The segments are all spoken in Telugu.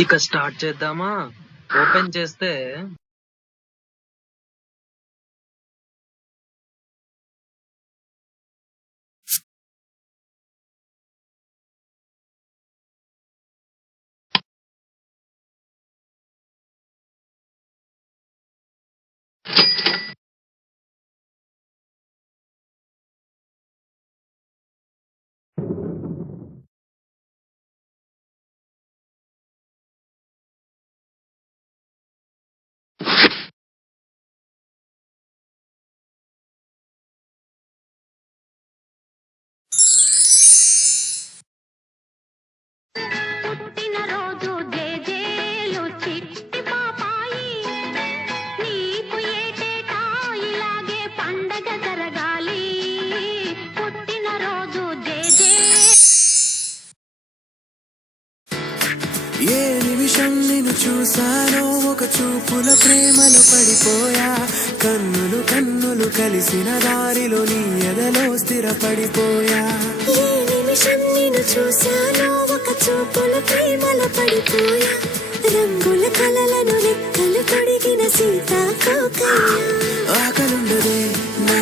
ఇక స్టార్ట్ చేద్దామా? ఓపెన్ చేస్తే ఏ నిమిషం నిన్ను చూసానో ఒక చూపుల ప్రేమలో పడిపోయా. కన్నులు కన్నులు కలిసిన దారిలో నీ ఎదలో స్థిరపడిపోయా. ఏ నిమిషం నిన్ను చూసానో ఒక చూపుల ప్రేమలో పడిపోయా. రంగుల కలలను రెక్కలు తొడిగిన సీతాకోకయ్య. ఆకలుండదే నా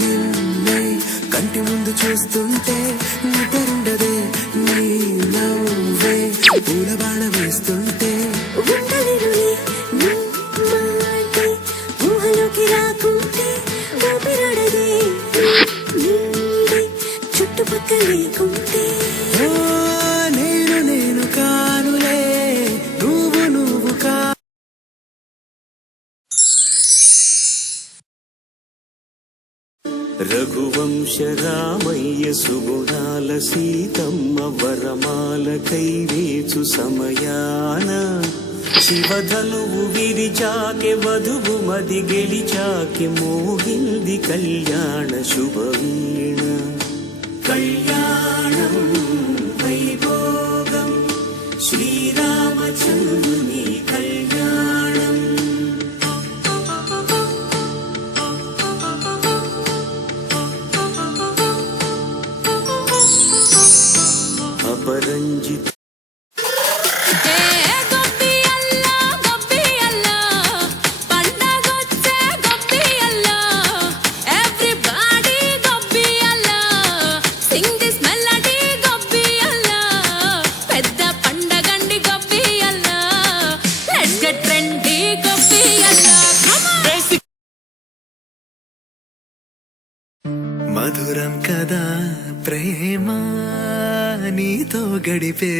నిన్నే కంటి ముందు చూస్తుంటే, నిద్రుండదే నీ నవ్వే పూల బాణ వేస్తుంటే. ఉండలేనులే నీ మాటే ఊహలోకి రాకుంటే, ఊపిరాడదే నీడే చుట్టుపక్కల లేకుంటే. నేను కానులే నువ్వు కా. రఘువంశ రామయ్య సుగుణాల సీతమ్మ వరమాల కైవేచు సమయాన, శివధనువు విరిచాకె వధువు మది గెలిచాకె మోగింది కళ్యాణ శుభవీణ. కళ్యాణం వైభోగం శ్రీరామచంద్రుని కళ్యాణం. అపరంజిత మధురం కదా ప్రేమ, నీతో గడిపే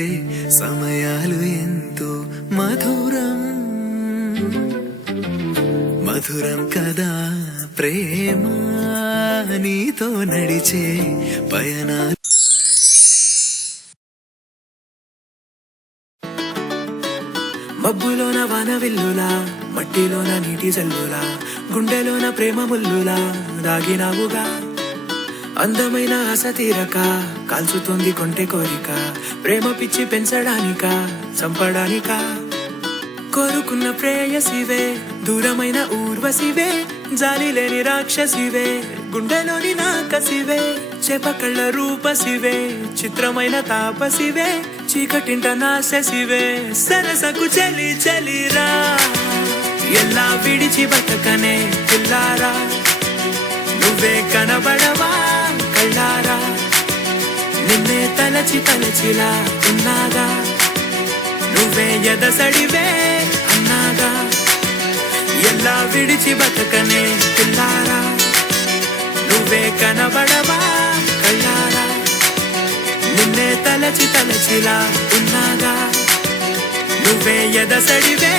సమయాలు ఎంతో మధురం. మధురం కదా ప్రేమ, నీతో నడిచే పయనాలు. మబ్బులోన వాన విల్లులా, మట్టిలోన నీటి జల్లులా, గుండెలోన ప్రేమ ముల్లులా దాగినావుగా. అందమైన ఆశ తీరక కాల్చుతోంది కొంటె కోరిక, ప్రేమ పిచ్చి పెంచడానిక చంపడానిక. కోరుకున్న ప్రేయసివే దూరమైన ఊర్వశివే, జాలి లేని రాక్షసివే గుండెలోని నాకసివే. చేపకళ్ళ రూపసివే చిత్రమైన తాపసివే, చీకటింట నాశసివే సరసకు చలి చలిరా. ఎలా విడిచి బతకనే పిల్లారా, నువ్వే కనబడవా కళ్ళారా. నిన్నే తలచి తలచిలా ఉన్నాగా, నువ్వే ఎదసడివే అన్నాగా. ఎలా విడిచి బతకనే పిల్లారా, నువ్వే కనబడవా కళ్ళారా. నిన్నే తలచి తలచిలా ఉన్నాగా, నువ్వే ఎదసడివే.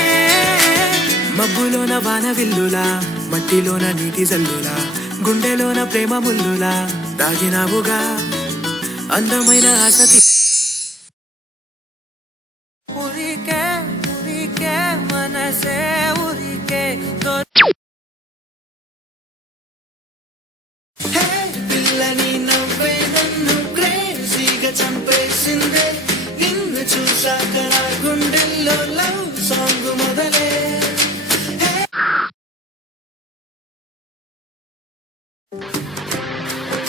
మబ్బులోన వాన విల్లులా, మట్టిలోన నీటి జల్లులా, గుండెలోన ప్రేమ ముల్లులా దాగినావుగా. అందమైన ఆసతి ఉరికే ఉరికే మనసే ఉరికే. పిల్లని నవ్వే నన్ను క్రేజీగా చంపేసిందే, నిన్ను చూసాక నా గుండెల్లో లవ్ సాంగ్ మొదలే.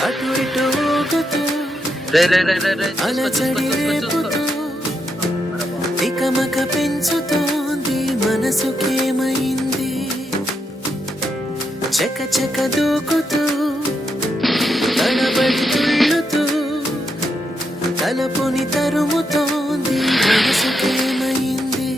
అటు ఇటు ఊగుతూ అలచడి రేపుతూ తికమక పెంచుతోంది మనసుకేమైంది చక చక దూకుతూ తడబడి తుళ్ళుతూ తలపుని తరుముతోంది మనసుకేమైంది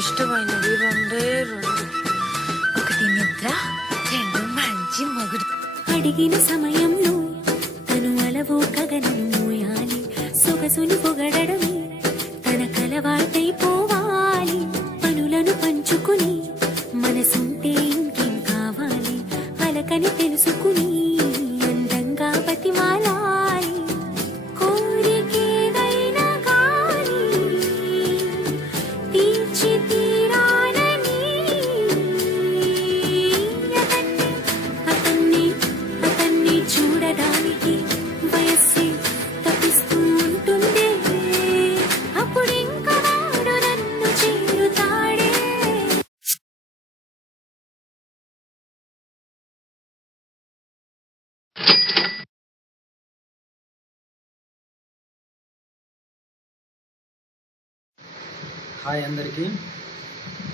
ఇష్టమైనవి రెండే రెండు, ఒకటి నిద్ర, రెండు మంచి మొగుడు. అడిగిన సమయంలో తను అలవో గగనను మోయాలి సొగసుని పొగడమే తన కలవాటైపోవాలి పనులను పంచుకుని మనసుంటే ఇంకేం కావాలి అలకని తెలుసుకుని అందంగా బతిమాలాలి కోరికేదైనా గాని తీర్చి తీరాలని అతన్ని చూడడానికి వయస్సే తప్పిస్తూ ఉంటుంది అప్పుడు ఇంకా వాడు నన్ను చేరుతాడే. హాయ్ అందరికీ,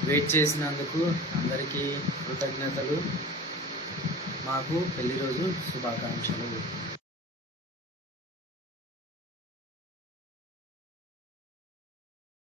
వెయిట్ చేసినందుకు అందరికీ కృతజ్ఞతలు. మాకు పెళ్లి రోజు శుభాకాంక్షలు.